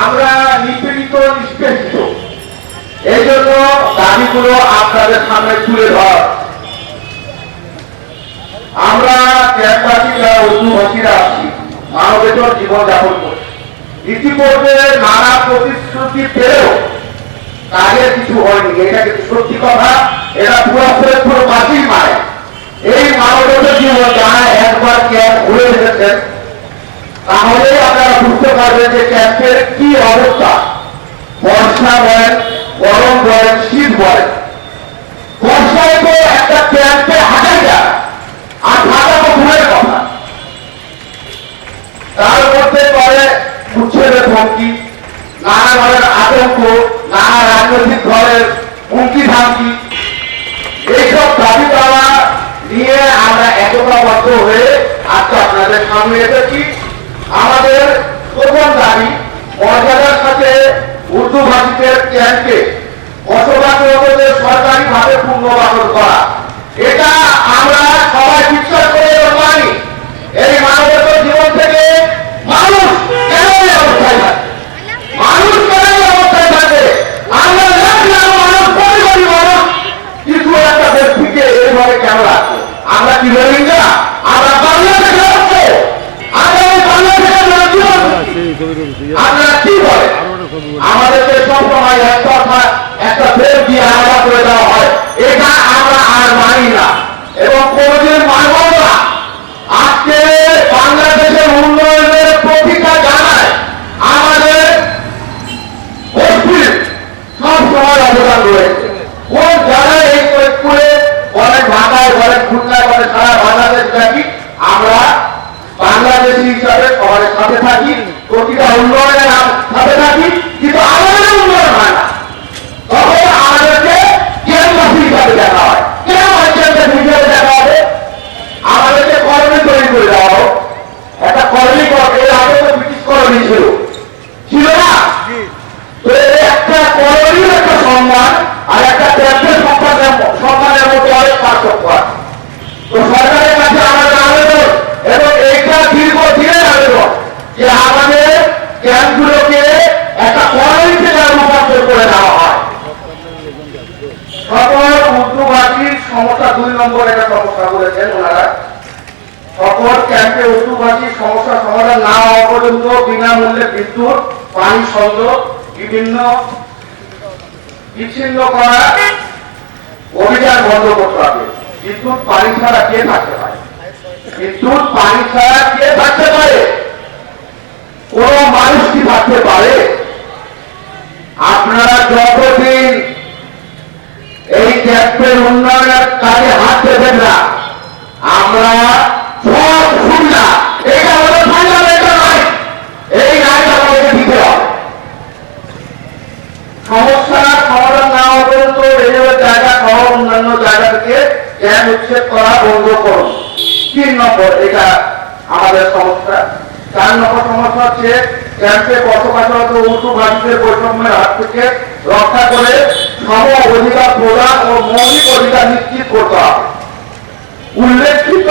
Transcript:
আমরা নিপীড়িত নিষ্পেষিত, এই জন্য দাবিগুলো আপনাদের সামনে তুলে ধর। আমরা ক্যাম্পবাসীরা উর্দুভাষীরা আছি, মানবেতর জীবন যাপন করছি। ইতিপূর্বে নানা প্রতিশ্রুতি পেলেও কাজের কিছু হয়নি, এটা কিন্তু সত্যি কথা। এটা পুরো বাতিল মারে। এই মানবেতর জীবন যারা একবার ক্যাম্প ঘুরে এসেছেন তাহলে আপনারা বুঝতে পারবেন যে ক্যাম্পের কি অবস্থা। বর্ষা বলেন, গরম বলেন, শীত বলেন, বর্ষায় তো একটা ক্যাম্পে হাঁটাই যায়, আর থাকা তো দূরের কথা। তার মধ্যে পরে উচ্ছেদের হুমকি, নানা ধরনের আতঙ্ক, নানা রাজনৈতিক দলের হুমকি ধামকি, এইসব দাবি দাওয়া নিয়ে আমরা একতাবদ্ধ হয়ে আজকে আপনাদের সামনে এসেছি। আমাদের প্রথম দাবি, মর্যাদার সাথে উর্দু ভাষীদের ক্যাম্পে বসবাসরতদের সরকারিভাবে পুনর্বাসন করা। এটা আমরা সবাই বিশ্বাস করে মানি। এই মানবতার জীবন থেকে মানুষ কেন এই অবস্থায় থাকে, মানুষ কেন এই অবস্থায় থাকে। আমরা মানুষ পরিবারী মানুষ কিছু একটা ব্যক্তিকে এইভাবে কেন রাখবো? আমরা কি রোহিঙ্গা? আমরা বাংলাদেশে আসবো? আপনারা কি বলেন? আমাদেরকে সবসময় একটা ভোট দিয়ে আলাদা করে দেওয়া হয়, এটা আমরা আর মানি না এবং কোনদিন মানব না। আজকে বাংলাদেশের উন্নয়নের প্রতিটা জানায় আমাদের সবসময় অবদান রয়েছে। কোন জায়গায় এই ফরিদপুরে বলেন, ঢাকায় বলেন, খুলনায় বলেন, সারা বাংলাদেশ ব্যাপী আমরা বাংলাদেশী হিসাবে সবার সাথে থাকি, প্রতিটা উন্নয়নের সাথে থাকি, কিন্তু আমাদের উন্নয়ন হয় না। তখন আমাদেরকে ক্যাম্পবাসী হিসাবে দেখা হয়। কেন ক্যাম্পবাসী হিসাবে দেখা হবে? আমাদেরকে কলোনি তৈরি করে দেওয়া হোক। একটা কলোনি এর আগে তো ব্রিটিশ কলোনি ছিল না? তো একটা কলোনির একটা সম্মান আর একটা ক্যাম্পের সম্মানের মধ্যে অনেক পার্থক্য আছে। তো সরকারের কাছে আমাদের আবেদন, এবং এইটা দীর্ঘদিনের আবেদন, যে আমাদের ক্যাম্পগুলোকে একটা কলোনিতে রূপান্তর করে দেওয়া হয়। সকল উর্দুভাষীর সমস্যা 2 নম্বর একটা সমস্যা বলেছেন ওনারা। সকল ক্যাম্পে উর্দুভাষীর সমস্যা সমাধান না হওয়া পর্যন্ত বিনামূল্যে বিদ্যুৎ, পানি সংযোগ বিভিন্ন বিচ্ছিন্ন করা অভিযান বন্ধ করতে হবে। বিদ্যুৎ পানি ছাড়া কে থাকতে পারে? বিদ্যুৎ পানি ছাড়া কে থাকতে পারে? কোন মানুষ কি থাকতে পারে? আপনারা যতদিন এই ক্যাম্পের উন্নয়নের কাজে হাত দেবেন না, আমরা সব সুবিধা, এটা আমাদের ফান্ডামেন্টাল রাইট, এই রাইট আমাদেরকে দিতে হবে। সমস্যার সমাধান না হওয়া পর্যন্ত রেলওয়ের জায়গা সহ অন্যান্য জায়গা থেকে ক্যাম্প উচ্ছেদ করা বন্ধ করুন। 3 নম্বর এটা আমাদের সমস্যা। 4 নম্বর সমস্যা হচ্ছে ক্যাম্পে বসবাসরত উর্দু ভাষীদের বৈষম্যের হাত থেকে রক্ষা করে সম অধিকার প্রদান ও মৌলিক অধিকার নিশ্চিত করতে হবে। উল্লেখিত